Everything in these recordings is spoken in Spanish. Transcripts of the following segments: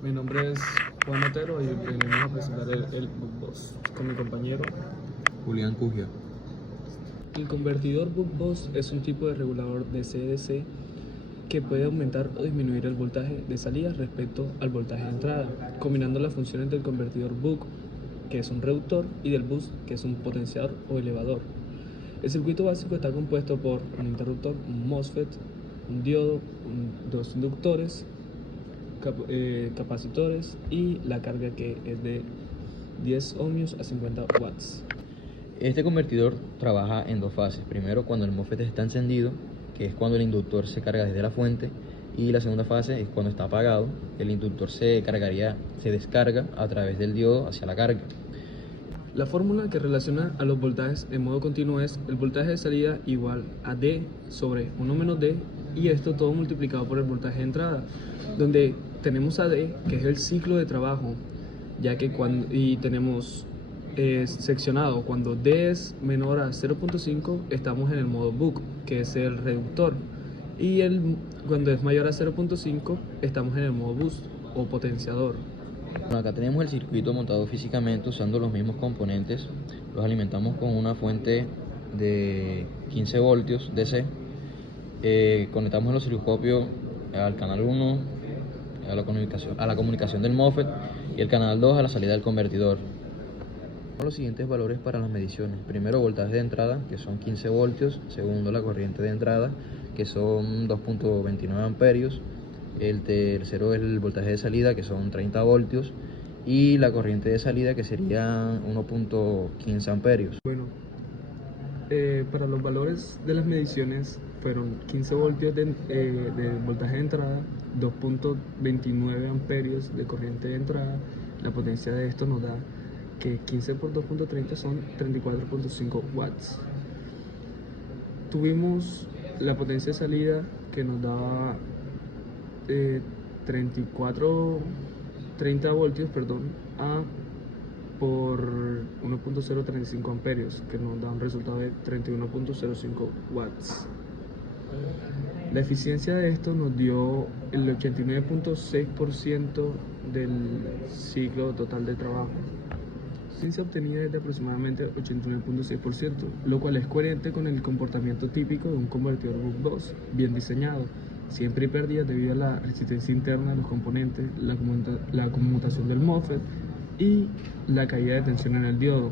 Mi nombre es Juan Otero y venimos a presentar el BookBoss con mi compañero Julián Cugia. El convertidor BookBoss es un tipo de regulador de CDC que puede aumentar o disminuir el voltaje de salida respecto al voltaje de entrada, combinando las funciones del convertidor Buck, que es un reductor, y del boost, que es un potenciador o elevador. El circuito básico está compuesto por un interruptor, un MOSFET, un diodo, dos inductores, capacitores y la carga, que es de 10 ohmios a 50 watts. Este convertidor trabaja en dos fases. Primero, cuando el MOSFET está encendido, que es cuando el inductor se carga desde la fuente, y la segunda fase es cuando está apagado. El inductor se descarga a través del diodo hacia la carga. La fórmula que relaciona a los voltajes en modo continuo es el voltaje de salida igual a D sobre 1 menos D, y esto todo multiplicado por el voltaje de entrada, donde tenemos a D, que es el ciclo de trabajo, ya que tenemos seccionado cuando D es menor a 0.5 estamos en el modo Buck, que es el reductor, y cuando es mayor a 0.5 estamos en el modo Boost o potenciador. Bueno, acá tenemos el circuito montado físicamente usando los mismos componentes. Los alimentamos con una fuente de 15 voltios DC. Conectamos el osciloscopio al canal 1, a la comunicación del MOSFET, y el canal 2 a la salida del convertidor. Los siguientes valores para las mediciones: primero, voltaje de entrada, que son 15 voltios. Segundo, la corriente de entrada, que son 2.29 amperios. El tercero es el voltaje de salida, que son 30 voltios. Y la corriente de salida, que sería 1.15 amperios. Bueno, para los valores de las mediciones fueron 15 voltios de voltaje de entrada, 2.29 amperios de corriente de entrada. La potencia de esto nos da que 15 por 2.30 son 34.5 watts. Tuvimos la potencia de salida, que nos daba 30 voltios, por 1.035 amperios, que nos da un resultado de 31.05 watts. La eficiencia de esto nos dio el 89.6% del ciclo total de trabajo. La eficiencia obtenida es de aproximadamente 89.6%, lo cual es coherente con el comportamiento típico de un convertidor BookBoss bien diseñado. Siempre hay pérdidas debido a la resistencia interna de los componentes, la conmutación del MOSFET y la caída de tensión en el diodo.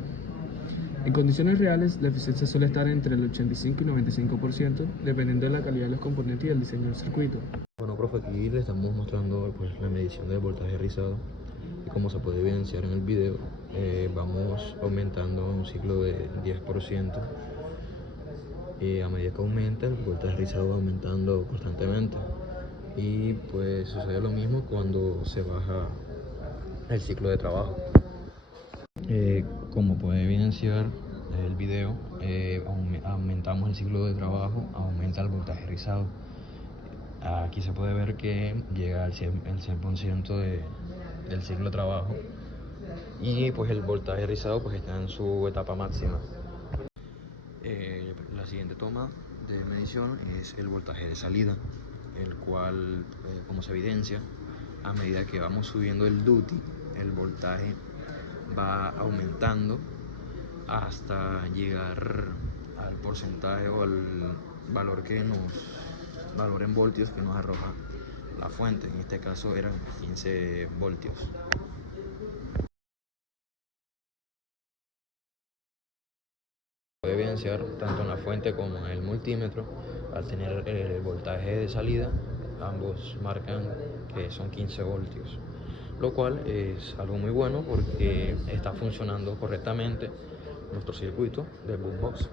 En condiciones reales, la eficiencia suele estar entre el 85 y 95%, dependiendo de la calidad de los componentes y del diseño del circuito. Bueno, profe, aquí le estamos mostrando la medición del voltaje rizado, y como se puede evidenciar en el video, vamos aumentando un ciclo de 10%, y a medida que aumenta el voltaje rizado va aumentando constantemente, y pues sucede lo mismo cuando se baja el ciclo de trabajo. Como puede evidenciar el video, aumentamos el ciclo de trabajo, aumenta el voltaje rizado. Aquí se puede ver que llega al 100% del ciclo de trabajo, y pues el voltaje rizado pues está en su etapa máxima. La siguiente toma de medición es el voltaje de salida, el cual, como se evidencia, a medida que vamos subiendo el duty, el voltaje va aumentando hasta llegar al porcentaje o al valor en voltios que nos arroja la fuente. En este caso eran 15 voltios. Puede evidenciar tanto en la fuente como en el multímetro, al tener el voltaje de salida, ambos marcan que son 15 voltios, lo cual es algo muy bueno porque está funcionando correctamente nuestro circuito de BookBoss.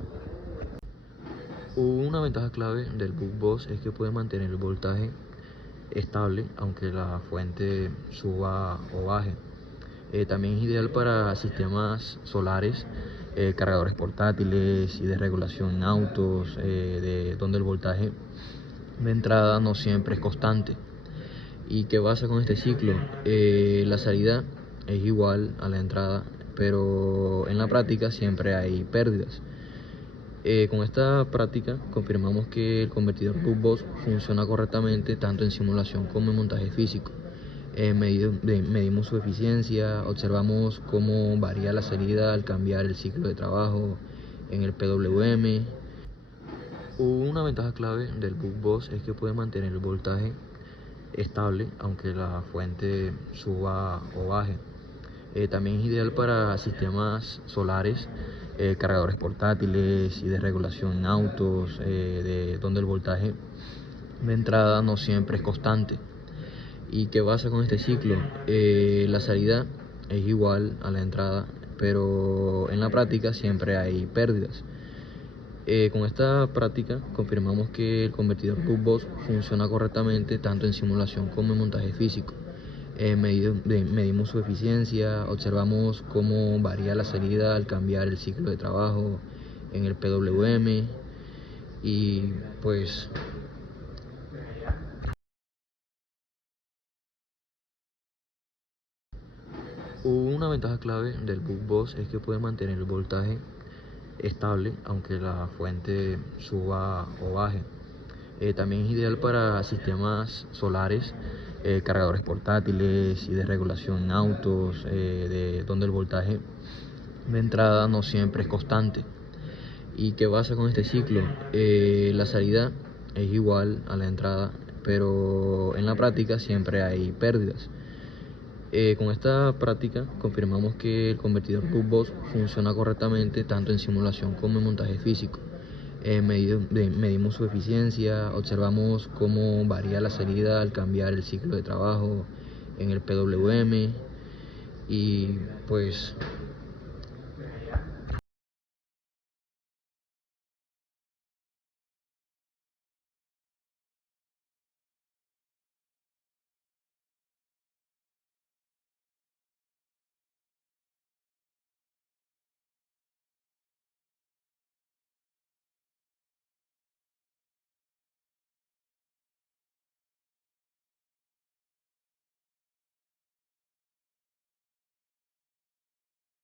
Una ventaja clave del BookBoss es que puede mantener el voltaje estable aunque la fuente suba o baje. También es ideal para sistemas solares, cargadores portátiles y de regulación en autos, donde el voltaje de entrada no siempre es constante. ¿Y qué pasa con este ciclo? La salida es igual a la entrada, pero en la práctica siempre hay pérdidas. Con esta práctica confirmamos que el convertidor BookBoss funciona correctamente tanto en simulación como en montaje físico. Medimos su eficiencia, observamos cómo varía la salida al cambiar el ciclo de trabajo en el PWM. Una ventaja clave del BUGBOSS es que puede mantener el voltaje estable aunque la fuente suba o baje. También es ideal para sistemas solares, cargadores portátiles y de regulación en autos, donde el voltaje de entrada no siempre es constante. ¿Y qué pasa con este ciclo? La salida es igual a la entrada, pero en la práctica siempre hay pérdidas. Con esta práctica confirmamos que el convertidor BUGBOSS funciona correctamente tanto en simulación como en montaje físico. Medimos su eficiencia, observamos cómo varía la salida al cambiar el ciclo de trabajo en el PWM y pues una ventaja clave del BUGBOSS es que puede mantener el voltaje estable aunque la fuente suba o baje. También es ideal para sistemas solares, cargadores portátiles y de regulación en autos, donde el voltaje de entrada no siempre es constante. ¿Y qué pasa con este ciclo? La salida es igual a la entrada, pero en la práctica siempre hay pérdidas. Con esta práctica confirmamos que el convertidor BUGBOSS funciona correctamente tanto en simulación como en montaje físico. Medimos su eficiencia, observamos cómo varía la salida al cambiar el ciclo de trabajo en el PWM y pues